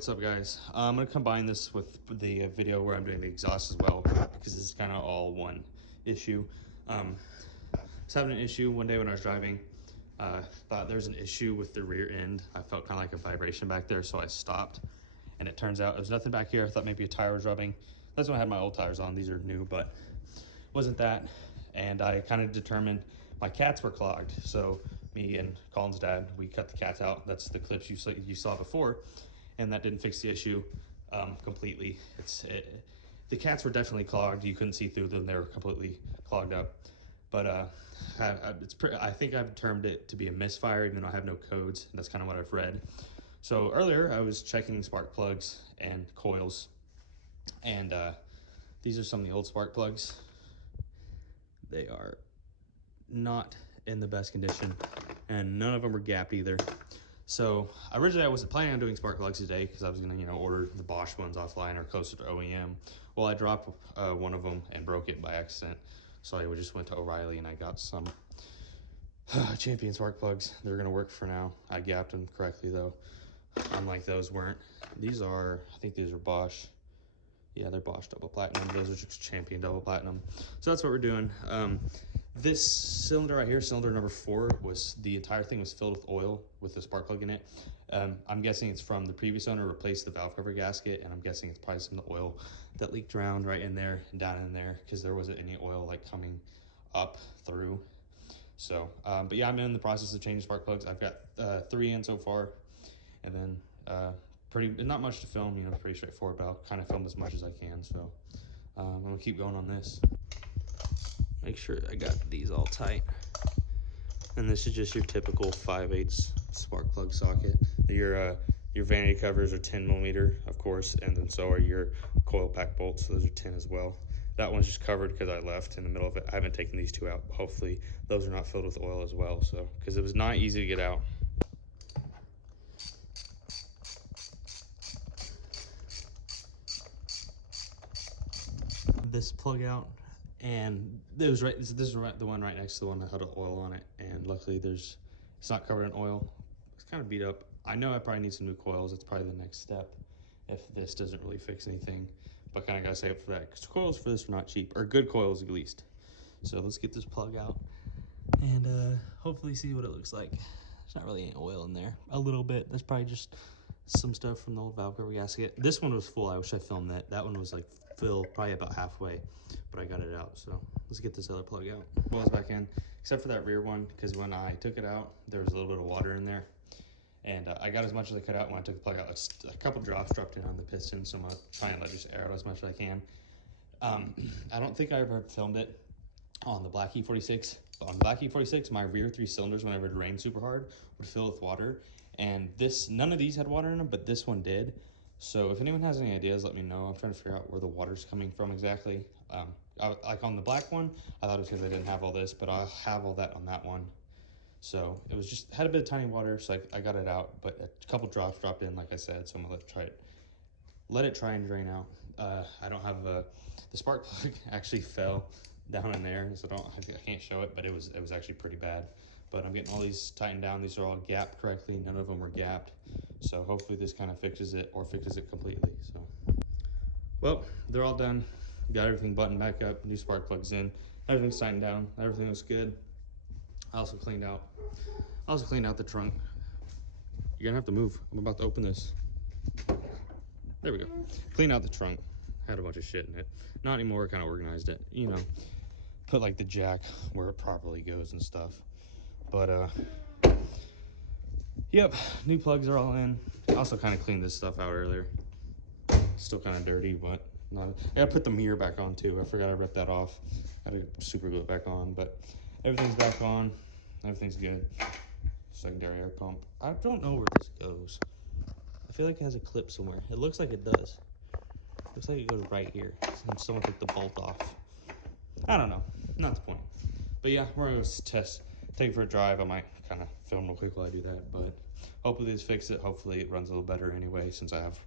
what's up guys? I'm gonna combine this with the video where I'm doing the exhaust as well, because this is kind of all one issue. I was having an issue one day when I was driving. Thought there was an issue with the rear end. I felt kind of like a vibration back there, so I stopped. And it turns out there's nothing back here. I thought maybe a tire was rubbing. That's when I had my old tires on. These are new, but wasn't that. And I kind of determined my cats were clogged. So me and Colin's dad, we cut the cats out. That's the clips you saw before. And that didn't fix the issue completely. The cats were definitely clogged. You couldn't see through them. They were completely clogged up. But I think I've termed it to be a misfire, even though I have no codes. That's kind of what I've read. So earlier I was checking spark plugs and coils, and these are some of the old spark plugs. They are not in the best condition, and none of them are gapped either. So originally I wasn't planning on doing spark plugs today because I was gonna, order the Bosch ones offline or closer to OEM. Well, I dropped one of them and broke it by accident. So I just went to O'Reilly and I got some Champion spark plugs. They're gonna work for now. I gapped them correctly though. Unlike those weren't. These are, I think these are Bosch. Yeah, they're Bosch double platinum. Those are just Champion double platinum. So that's what we're doing. This cylinder right here, cylinder number 4, the entire thing was filled with oil with the spark plug in it. I'm guessing it's from the previous owner replaced the valve cover gasket, and I'm guessing it's probably some of the oil that leaked around right in there and down in there, because there wasn't any oil like coming up through. So, but yeah, I'm in the process of changing spark plugs. I've got 3 in so far, and then not much to film, pretty straightforward, but I'll kind of film as much as I can. So I'm gonna keep going on this. Make sure I got these all tight. And this is just your typical 5/8 spark plug socket. Your vanity covers are 10mm, of course, and then so are your coil pack bolts. Those are 10 as well. That one's just covered because I left in the middle of it. I haven't taken these 2 out. Hopefully those are not filled with oil as well, so because it was not easy to get out. This plug out, and it was right. This is the one right next to the one that had oil on it, and luckily it's not covered in oil. It's kind of beat up. I know I probably need some new coils. It's probably the next step if this doesn't really fix anything, but kind of gotta save up for that because coils for this are not cheap, or good coils at least. So let's get this plug out and hopefully see what it looks like. There's not really any oil in there. A little bit. That's probably just some stuff from the old valve cover gasket. This one was full. I wish I filmed that. That one was like filled probably about halfway, but I got it out. So let's get this other plug out. Coils back in, except for that rear one, because when I took it out, there was a little bit of water in there. And I got as much as I could out when I took the plug out. A couple drops dropped in on the piston, so I'm gonna try and let just air out as much as I can. I don't think I ever filmed it on the black E36. On the black E46, my rear 3 cylinders, whenever it rained super hard, would fill with water. And none of these had water in them, but this one did. So if anyone has any ideas, let me know. I'm trying to figure out where the water's coming from exactly. Like on the black one, I thought it was because I didn't have all this, but I have all that on that one. So it was had a bit of tiny water, so I got it out, but a couple drops dropped in, like I said, so I'm gonna let it try and drain out. I don't have the spark plug actually fell down in there, so I can't show it, but it was actually pretty bad. But I'm getting all these tightened down. These are all gapped correctly. None of them were gapped. So hopefully this kind of fixes it, or fixes it completely. So, well, they're all done. Got everything buttoned back up, new spark plugs in. Everything's tightened down. Everything looks good. I also cleaned out the trunk. You're gonna have to move. I'm about to open this. There we go. Clean out the trunk. Had a bunch of shit in it. Not anymore, kind of organized it. Put like the jack where it properly goes and stuff. But yep, new plugs are all in. I also kind of cleaned this stuff out earlier. Still kind of dirty, but not. I gotta put the mirror back on too. I forgot I ripped that off. Gotta super glue it back on, but everything's back on. Everything's good. Secondary air pump. I don't know where this goes. I feel like it has a clip somewhere. It looks like it does. Looks like it goes right here. Someone took the bolt off. I don't know. Not the point. But yeah, we're gonna take it for a drive. I might kind of film real quick while I do that, but hopefully this fixes it. Hopefully it runs a little better anyway, since I have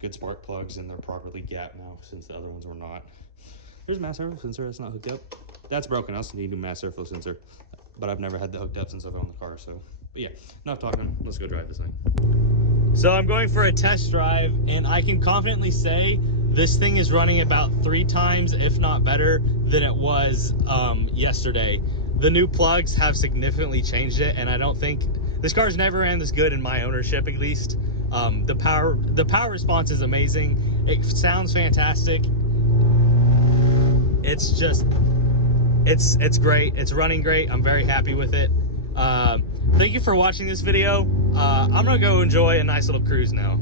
good spark plugs and they're properly gapped now, since the other ones were not. There's a mass airflow sensor that's not hooked up. That's broken. I also need a new mass airflow sensor, but I've never had that hooked up since I've owned the car. So, but yeah, enough talking. Let's go drive this thing. So I'm going for a test drive, and I can confidently say this thing is running about 3 times, if not better, than it was yesterday. The new plugs have significantly changed it, and I don't think this car's never ran this good in my ownership, at least. The power response is amazing. It sounds fantastic. It's just, it's great. It's running great. I'm very happy with it. Thank you for watching this video. I'm gonna go enjoy a nice little cruise now.